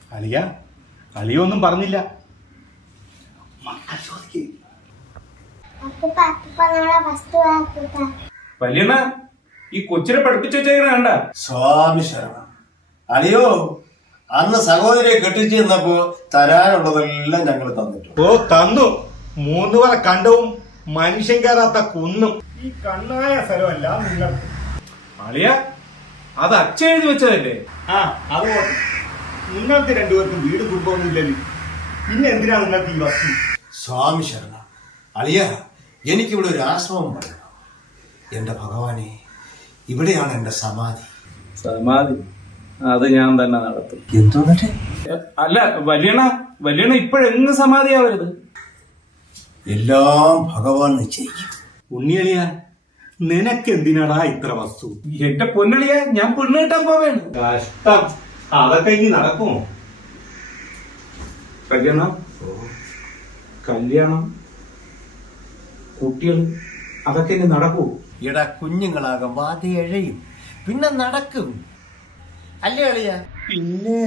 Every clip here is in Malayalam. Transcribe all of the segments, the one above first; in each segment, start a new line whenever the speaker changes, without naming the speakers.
അലിയ അലിയൊന്നും പറഞ്ഞില്ല.
വല്യണ്ണ ഈ കൊച്ചിനെ പഠിപ്പിച്ചു വെച്ചേക്കണ കണ്ട.
സ്വാമി ശരണം. അളിയോ, അന്ന് സഹോദരിയെ കെട്ടിച്ചു തന്നപ്പോ തരാനുള്ളതെല്ലാം ഞങ്ങൾ തന്നിട്ടു.
ഓ തന്നു. 3 വര കണ്ടവും മനുഷ്യൻ കയറാത്ത കുന്നും ഈ കണ്ണായ സ്ഥലമല്ല നിങ്ങൾക്ക്.
അളിയ അത് അച്ഛ എഴുതി വെച്ചതല്ലേ?
ആ അതുപോലെ നിങ്ങൾക്ക് 2 പേർക്കും വീട് കുടുംബമൊന്നും ഇല്ലല്ലോ. പിന്നെ എന്തിനാ നിങ്ങൾക്ക് ഈ വസ്തു?
സ്വാമി ശരണം. അളിയ, എനിക്കിവിടെ ഒരു ആശ്രമം പറയണം. എന്റെ ഭഗവാനെ, ഇവിടെയാണ് എന്റെ സമാധി.
സമാധി അത് ഞാൻ തന്നെ നടത്തും.
എന്തോന്നെ?
അല്ല വല്യണ്ണ ഇപ്പോഴെങ്ങ് സമാധിയാവരുത്.
എല്ലാം ഭഗവാൻ നിശ്ചയിക്കും.
ഉണ്ണിയളിയ, നിനക്ക് എന്തിനാടാ ഇത്ര വസ്തു?
എന്റെ പൊന്നളിയ, ഞാൻ പെണ്ണ് കിട്ടാൻ പോവേണ്.
കഷ്ടം. അതൊക്കെ ഇനി നടക്കുമോ?
കല്യാണം കുട്ടികൾ അതൊക്കെ ഇനി നടക്കൂ?
എടാ, കുഞ്ഞുങ്ങളാകുമ്പോ അത് എഴയും, പിന്നെ നടക്കും. അല്ലേ അളിയ? പിന്നെ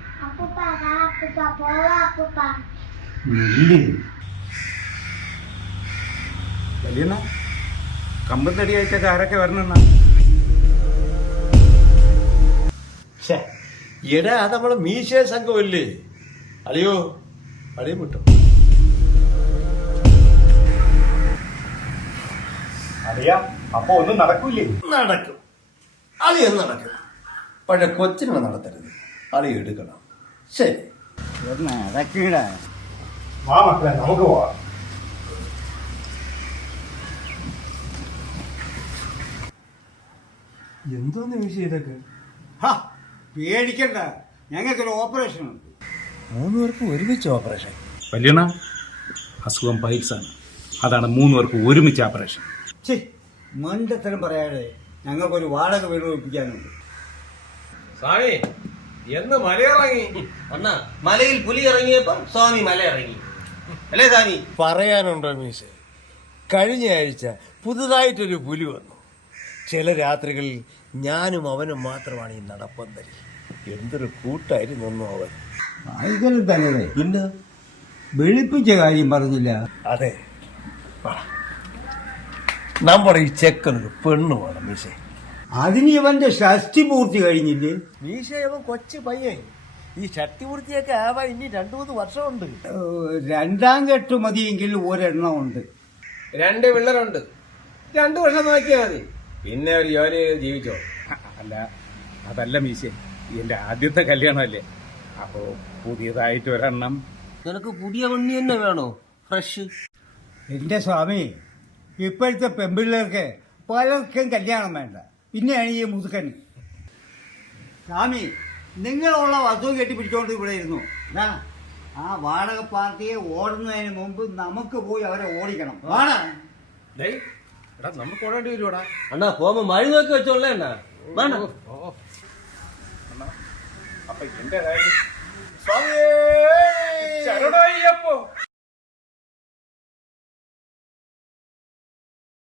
വല്യണ്ണ കമ്പത്തടി അയച്ചൊക്കെ ആരൊക്കെ വരണെണ്ണ?
എടാ, അത് നമ്മളെ മീശ സംഘമല്ലേ അളിയോ? അളിയും വിട്ടോ?
അളിയ, അപ്പൊ ഒന്നും നടക്കൂലേ?
നടക്കും. അളിയൊന്നും നടക്കും. പക്ഷെ കൊച്ചിനെ നടത്തരുത്. അളി എടുക്കണം. ശരി,
വാ മക്കളെ, നമുക്ക് പോവാം.
എന്തോന്ന് മീശ ഇതൊക്കെ?
പേടിക്കണ്ട, ഞങ്ങൾക്കൊരു ഓപ്പറേഷൻ ഉണ്ട്.
3 പേർക്ക് ഒരുമിച്ച് ഓപ്പറേഷൻ?
വല്യണ്ണ അസുഖം പൈൽസ് ആണ്. അതാണ് 3 പേർക്ക് ഒരുമിച്ച് ഓപ്പറേഷൻ.
മണ്ടത്തരം പറയാതെ ഞങ്ങൾക്കൊരു വാടക വീട് ഒപ്പിക്കാനുണ്ട്.
സ്വാമി എന്ന് മലയിറങ്ങി അണ്ണാ, മലയിൽ പുലി ഇറങ്ങിയപ്പം സ്വാമി മല ഇറങ്ങി അല്ലേ സ്വാമി?
പറയാനുണ്ടോ മീശ? കഴിഞ്ഞ ആഴ്ച പുതുതായിട്ടൊരു പുലി വന്നു. ചില രാത്രികളിൽ ഞാനും അവനും മാത്രമാണ് ഈ നടപ്പന്തൽ. എന്തൊരു കൂട്ടായിരുന്നു അവൻ.
ആയിക്കലും തന്നെ.
പിന്നെ
വെളുപ്പിച്ച കാര്യം പറഞ്ഞില്ല.
അതെ, നമ്മുടെ ഈ ചെക്കനൊരു പെണ്ണ് വേണം മീശ.
അതിന് ഇവന്റെ ഷഷ്ടി പൂർത്തി കഴിഞ്ഞില്ലേ?
മീശ, അവൻ കൊച്ചു പയ്യൻ. ഈ ഷഷ്ടിപൂർത്തിയൊക്കെ ആവാൻ ഇനി 2-3 വർഷമുണ്ട്.
2ാം കെട്ട് മതിയെങ്കിൽ ഒരെണ്ണം ഉണ്ട്.
2 പിള്ളേരുണ്ട്. 2 വർഷം നോക്കിയാൽ മതി, പിന്നെ ഒരു ജോലി ജീവിച്ചോ.
അല്ല അതല്ല മീശേ, എന്റെ ആദ്യത്തെ കല്യാണമല്ലേ, അപ്പോ പുതിയതായിട്ട് ഒരെണ്ണം.
നിനക്ക് പുതിയ വണ്ണി തന്നെ വേണോ? ഫ്രഷ്?
എന്റെ സ്വാമി, ഇപ്പോഴത്തെ പെൺപിള്ളേർക്ക് പലർക്കും കല്യാണം വേണ്ട, പിന്നെയാണ് ഈ മുതുക്കൻ. സ്വാമി, നിങ്ങളുള്ള വസ്തു കെട്ടിപ്പിടിച്ചോണ്ട് ഇവിടെ ഇരുന്നു. ആ വാടക പാർട്ടിയെ ഓടുന്നതിന് മുമ്പ് നമുക്ക് പോയി അവരെ ഓടിക്കണം.
നമുക്ക് ഓടേണ്ടി വരുവാടാ അണ്ണാ. പോകുമ്പോ മഴ നോക്കി വെച്ചോളേ അണ്ണാ.
അപ്പൊ എന്റെ കാര്യം ശരണയ്യപ്പോ.